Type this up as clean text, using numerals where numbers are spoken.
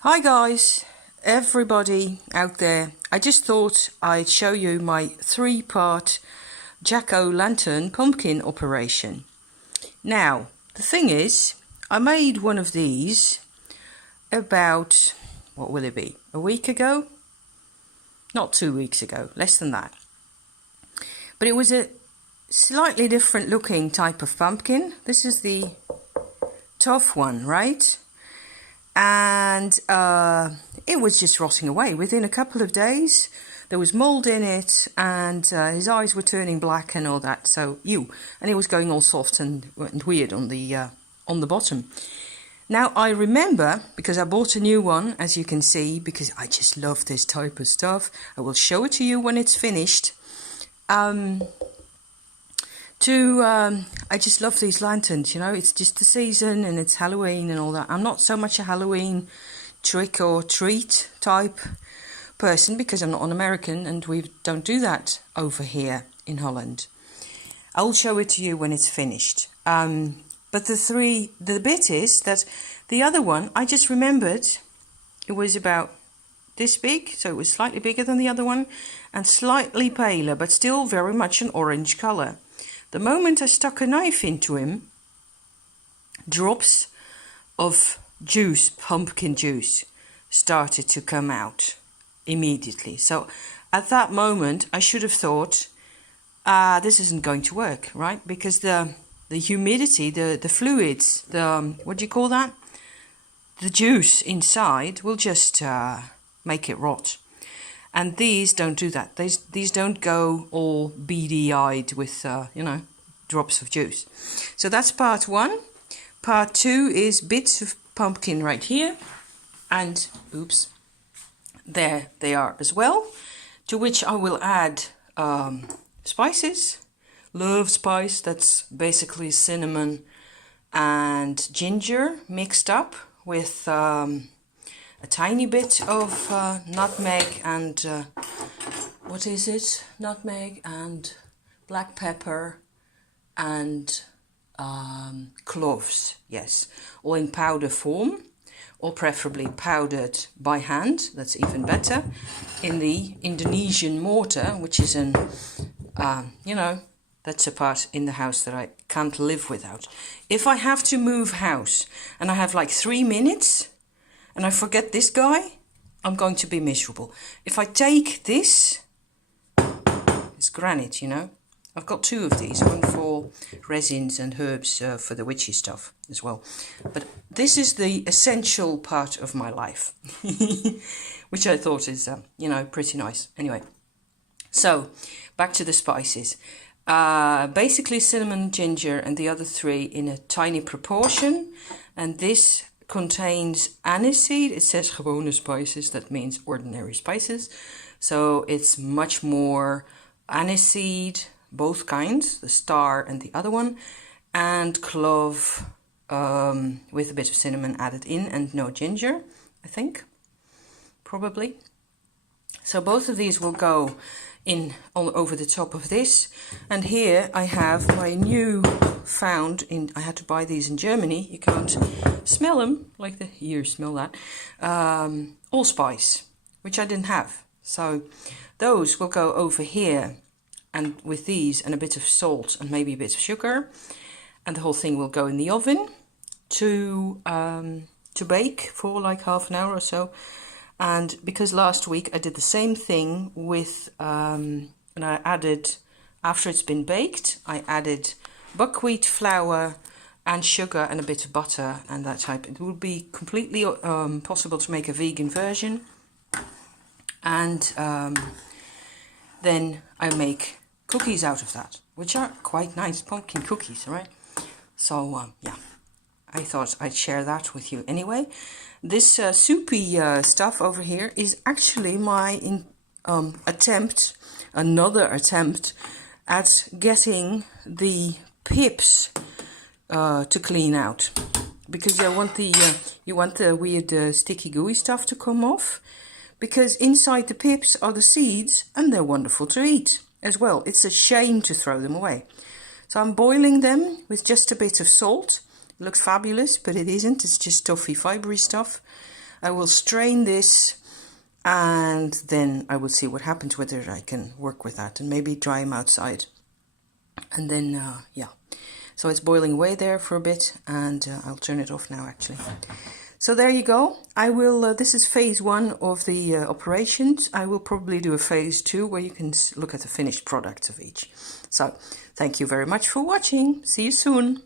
Hi guys, everybody out there. I just thought I'd show you my 3-part jack-o'-lantern pumpkin operation. Now, the thing is, I made one of these about, what will it be, a week ago? Not 2 weeks ago, less than that. But it was a slightly different looking type of pumpkin. This is the tough one, right? And it was just rotting away within a couple of days. There was mold in it, and his eyes were turning black and all that. So and it was going all soft and weird on the bottom. Now I remember, because I bought a new one, as you can see, because I just love this type of stuff. I will show it to you when it's finished. I just love these lanterns, you know, it's just the season and it's Halloween and all that. I'm not so much a Halloween trick or treat type person because I'm not an American and we don't do that over here in Holland. I'll show it to you when it's finished. But the bit is that the other one, I just remembered it was about this big, so it was slightly bigger than the other one and slightly paler, but still very much an orange color. The moment I stuck a knife into him, drops of juice, pumpkin juice, started to come out immediately. So at that moment, I should have thought, this isn't going to work, right? Because the humidity, the fluids, what do you call that? The juice inside will just make it rot. And these don't do that. These don't go all beady-eyed with, drops of juice. So that's part 1. Part 2 is bits of pumpkin right here. And, oops, there they are as well. To which I will add spices. Love spice, that's basically cinnamon and ginger mixed up with a tiny bit of nutmeg and what is it? Nutmeg and black pepper and cloves, yes, all in powder form, or preferably powdered by hand. That's even better. In the Indonesian mortar, which is that's a part in the house that I can't live without. If I have to move house and I have like 3 minutes and I forget this guy, I'm going to be miserable. If I take this, it's granite, you know. I've got 2 of these, one for resins and herbs for the witchy stuff as well. But this is the essential part of my life, which I thought is, pretty nice. Anyway, so back to the spices. Basically cinnamon, ginger, and the other 3 in a tiny proportion. And this contains aniseed. It says gewone spices, that means ordinary spices. So it's much more aniseed, both kinds, the star and the other one, and clove with a bit of cinnamon added in, and no ginger, I think, probably. So both of these will go in all over the top of this. And here I have my new found I had to buy these in Germany. You can't smell them like the ears smell that. Allspice, which I didn't have. So those will go over here, and with these and a bit of salt and maybe a bit of sugar, and the whole thing will go in the oven to bake for like half an hour or so. And because last week I did the same thing with, and I added, after it's been baked, I added buckwheat flour and sugar and a bit of butter and that type. It would be completely possible to make a vegan version. And then I make cookies out of that, which are quite nice pumpkin cookies, right? So, yeah, I thought I'd share that with you anyway. This soupy stuff over here is actually my another attempt at getting the pips to clean out, because you want the weird sticky gooey stuff to come off, because inside the pips are the seeds and they're wonderful to eat as well. It's a shame to throw them away. So I'm boiling them with just a bit of salt. It looks fabulous, but it isn't. It's just toffee fibery stuff. I will strain this, and then I will see what happens, whether I can work with that, and maybe dry them outside. And then, yeah. So it's boiling away there for a bit, and I'll turn it off now, actually. So there you go. I will, this is phase 1 of the operations. I will probably do a phase 2 where you can look at the finished products of each. So thank you very much for watching. See you soon.